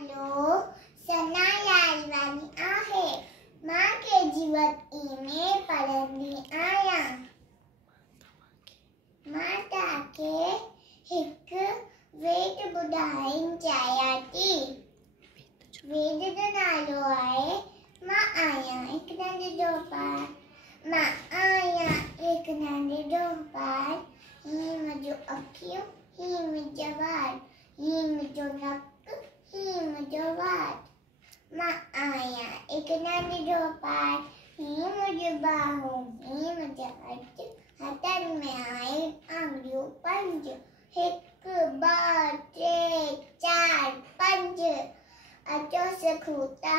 हॅलो, सना यादवानी आहे. मां के जीवत में पढ़ंदी आहियां. मां तव्हांखे हिकु वेद ॿुधाइण चाहियां थी. वेद जो नालो आहे मां आहियां हिकु नंढो ॿार. मां आहियां हिकु नंढो ॿार. हीअ मुंहिंजो अखियूं, हीअ मुंहिंजा वार, हीअ मुंहिंजो नक, हीअ मुंहिंजो वार. मां आहियां हिकु नंढो ॿार. हीअ मुंहिंजो बाहूं, हीअ मुंहिंजा हथ. हथनि में आहे आङुरियूं 5. 1 2 3 4 5. अचो सिखूं था